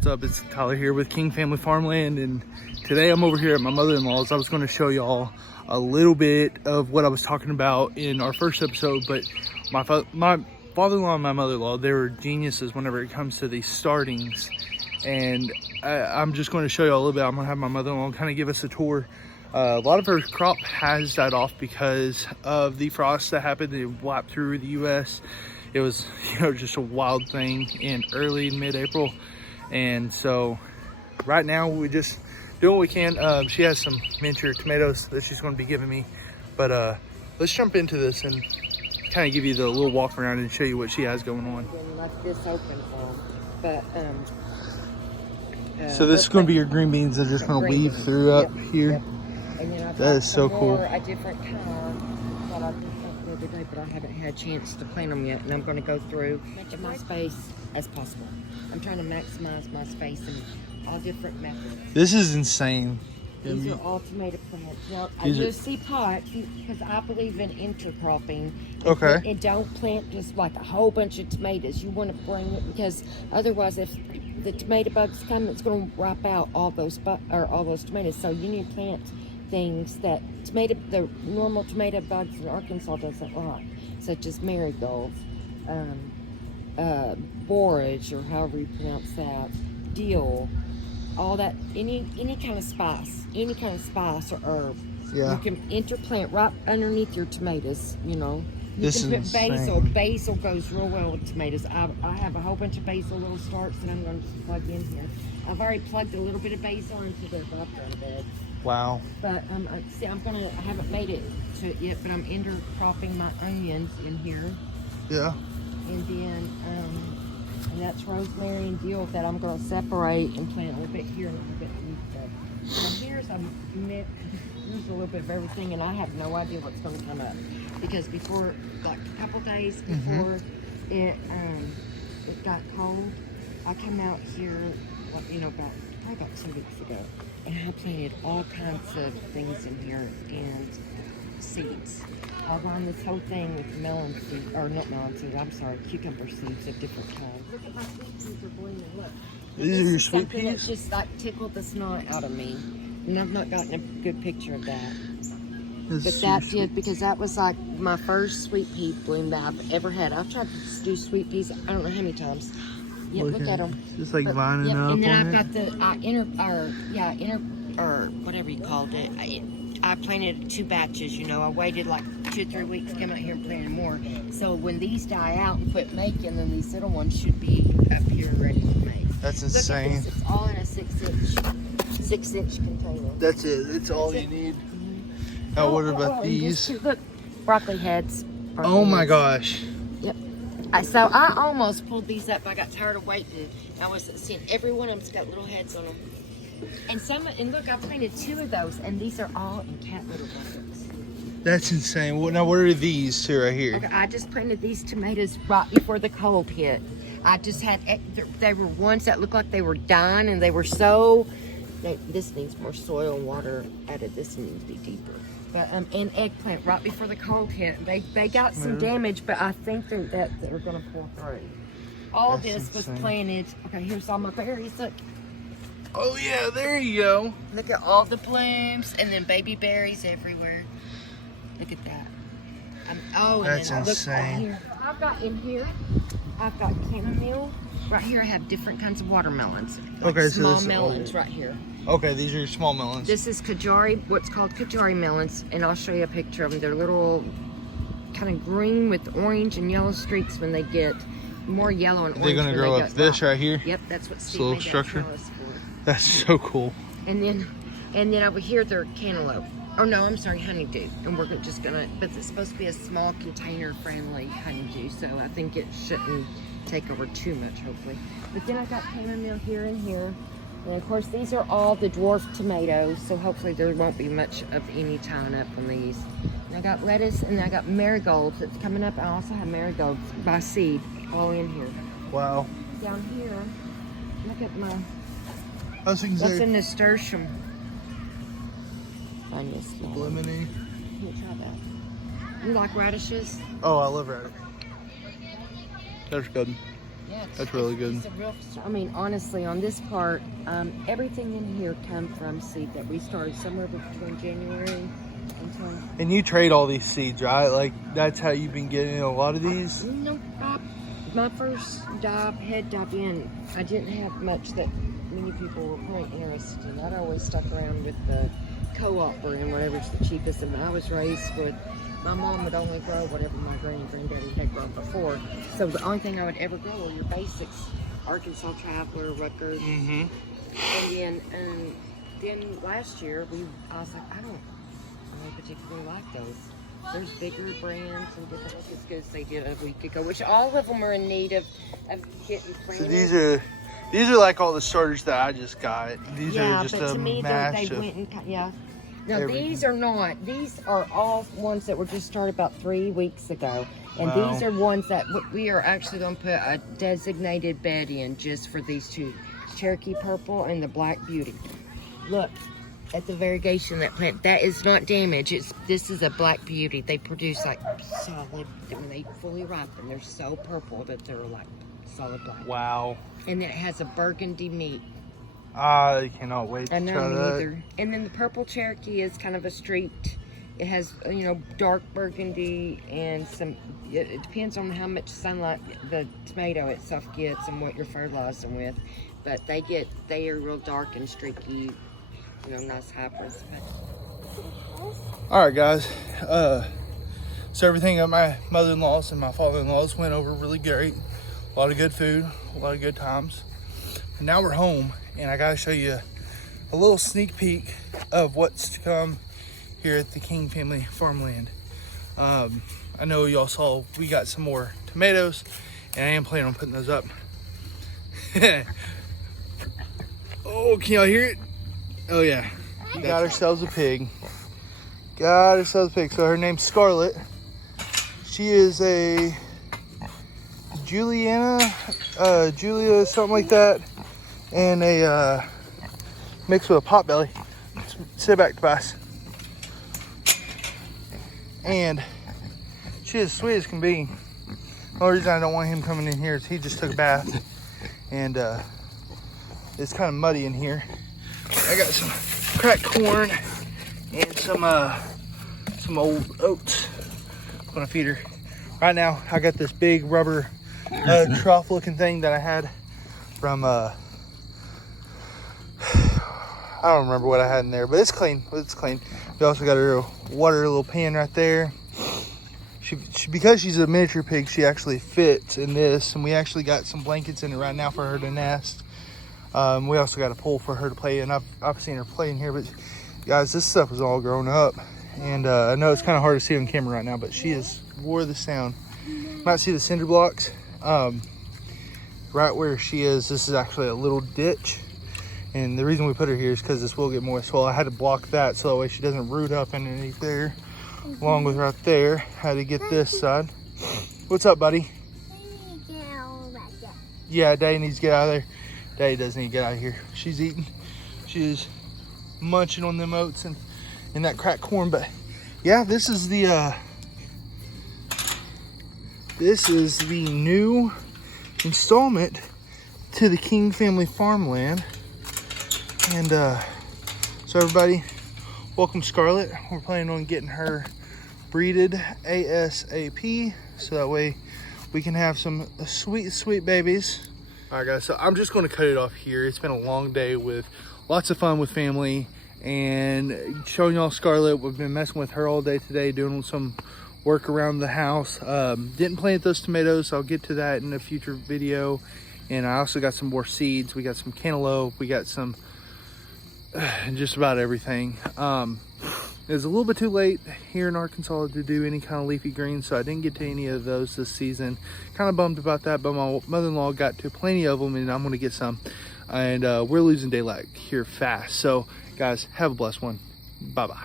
What's up? It's Tyler here with King Family Farmland, and today I'm over here at my mother-in-law's. I was going to show y'all a little bit of what I was talking about in our first episode, but my father-in-law and my mother-in-law, they were geniuses whenever it comes to these startings, and I'm just going to show y'all a little bit. I'm going to have my mother-in-law kind of give us a tour. A lot of her crop has died off because of the frost that happened. It wiped through the U.S. It was, just a wild thing in early and mid-April. And so right now we just doing what we can. She has some miniature tomatoes that she's going to be giving me. But let's jump into this and kind of give you the little walk around and show you what she has going on. Left this open but so this is going to be your green beans. They're just going to weave through up here. Yep. And then I've that is so cool. A different kind that I picked up the other day, but I haven't had a chance to plant them yet. And I'm going to go through my space as possible. I'm trying to maximize my space in all different methods. This is insane. These are all tomato plants. Now, you'll see pots because I believe in intercropping. Okay. And don't plant just like a whole bunch of tomatoes. You want to bring it because otherwise, if the tomato bugs come, it's going to wipe out all those tomatoes. So you need to plant things that the normal tomato bugs in Arkansas doesn't like, such as marigolds, borage, or however you pronounce that, dill, all that, any kind of spice or herb. Yeah. You can interplant right underneath your tomatoes, You This can put is basil. insane. Basil goes real well with tomatoes. I have a whole bunch of basil little starts that I'm going to just plug in here. I've already plugged a little bit of basil into the butter bed. Wow. But see, I haven't made it to it yet, but I'm intercropping my onions in here. Yeah. And then, and that's rosemary and dill that I'm going to separate and plant a little bit here and a little bit here. Now here's a little bit of everything, and I have no idea what's going to come up. Because before, like a couple days before it got cold, I came out here, probably about 2 weeks ago. And I planted all kinds of things in here and seeds. I lined this whole thing with melon seeds, or not melon seeds, I'm sorry, cucumber seeds of different kinds. Look at my sweet peas are blooming, look. These are your sweet peas? That just tickled the snot out of me. And I've not gotten a good picture of that. But that did, because that was like my first sweet pea bloom that I've ever had. I've tried to do sweet peas, I don't know how many times. Yeah, look at them. Just like vining up. And then I've got the whatever you called it. I planted 2 batches. I waited like 2 or 3 weeks, come out here and planted more. So when these die out and quit making, then these little ones should be up here ready to make. That's insane. Look at this. It's all in a 6-inch container. That's it. It's all you need. Now what about these? Look, broccoli heads. Oh my gosh. Yep. So I almost pulled these up. I got tired of waiting. I was seeing every one of them's got little heads on them. And look, I planted 2 of those, and these are all in cat litter buckets. That's insane. Now what are these 2 right here? Okay, I just planted these tomatoes right before the cold hit. I just had, they were ones that looked like they were dying, and they were so, this needs more soil and water added. This needs to be deeper. But and eggplant right before the cold hit. They got some damage, but I think that they're going to pull through. All That's this was insane. planted. Okay, here's all my berries. Look. Oh yeah, there you go. Look at all the blooms, and then baby berries everywhere. Look at that. That's and then insane. I've got chamomile. Right here I have different kinds of watermelons. Okay, so small this melons right here. Okay, these are your small melons. This is what's called Kajari melons, and I'll show you a picture of them. They're little, kind of green with orange and yellow streaks when they get more yellow and orange. They're gonna grow up this right here. Yep, that's what Steve little made structure. that trellis for. That's so cool. And then over here they're cantaloupe. Oh no, I'm sorry, honeydew. And we're just gonna, but it's supposed to be a small container-friendly honeydew, so I think it shouldn't take over too much, hopefully. But then I've got chamomile here and here. And of course, these are all the dwarf tomatoes, so hopefully there won't be much of any tying up on these. And I got lettuce, and I got marigolds that's coming up. I also have marigolds by seed all in here. Wow. Down here, look at my, That's that's a nasturtium. Find this small one. Lemony. Let me try that. You like radishes? Oh, I love radish. That's good. Yeah, That's really good. It's a real, I mean, honestly, on this part, everything in here come from seed that we started somewhere between January and 20. And you trade all these seeds, right? Like, that's how you've been getting a lot of these? No, my first head dive in, I didn't have much that many people were probably interested in. I'd always stuck around with the co-op brand, whatever's the cheapest, and I was raised with, my mom would only grow whatever my granny and granddaddy had grown before. So the only thing I would ever grow were your basics, Arkansas Traveler, Rutgers. Mm-hmm. And then last year, I was like, I don't particularly like those. There's bigger brands and different as good as they did a week ago, which all of them are in need of getting planted. So these are like all the starters that I just got. These are just but a to me, mash they of went and yeah. Now everything. these are not. These are all ones that were just started about 3 weeks ago, and Wow. these are ones that we are actually going to put a designated bed in just for these two, Cherokee Purple and the Black Beauty. Look at the variegation of that plant. That is not damaged. This is a Black Beauty. They produce like solid, when they fully ripen, they're so purple that they're like solid black. Wow. And then it has a burgundy meat. I cannot wait to I try know, that. neither. And then the Purple Cherokee is kind of a streaked. It has, dark burgundy and some, it depends on how much sunlight the tomato itself gets and what you're fertilizing with. But they are real dark and streaky, nice hybrids. All right, guys. So everything at my mother-in-law's and my father-in-law's went over really great. A lot of good food, a lot of good times. And now we're home, and I gotta show you a little sneak peek of what's to come here at the King family farmland. I know y'all saw we got some more tomatoes, and I am planning on putting those up. Oh, can y'all hear it? Oh yeah. We got ourselves a pig. So her name's Scarlet. She is a Julia, something like that, and a mixed with a potbelly. Sit back, Tobias. And she is sweet as can be. The only reason I don't want him coming in here is he just took a bath, and it's kind of muddy in here. I got some cracked corn and some old oats. I'm gonna feed her. Right now, I got this big rubber trough looking thing that I had from I don't remember what I had in there, but it's clean. We also got her water little pan right there. She because she's a miniature pig, she actually fits in this, and we actually got some blankets in it right now for her to nest. We also got a pool for her to play in. I've seen her play in here, but guys, this stuff is all grown up, and I know it's kind of hard to see on camera right now, but she is wore the sound. You might see the cinder blocks right where she is. This is actually a little ditch, and the reason we put her here is because this will get moist. Well, I had to block that so that way she doesn't root up underneath there, along with right there. Had to get this side. What's up, buddy? Yeah, Daddy needs to get out of there. Daddy does need to get out of here. She's eating. She's munching on them oats and that cracked corn. But yeah, this is the new installment to the King family farmland. And so everybody, welcome Scarlet. We're planning on getting her breeded ASAP, so that way we can have some sweet babies. All right, guys, so I'm just going to cut it off here. It's been a long day with lots of fun with family and showing y'all Scarlet. We've been messing with her all day today, doing some work around the house. Didn't plant those tomatoes, so I'll get to that in a future video. And I also got some more seeds. We got some cantaloupe. We got some just about everything. It was a little bit too late here in Arkansas to do any kind of leafy greens, so I didn't get to any of those this season. Kind of bummed about that, but my mother-in-law got to plenty of them, and I'm going to get some. And we're losing daylight here fast. So, guys, have a blessed one. Bye-bye.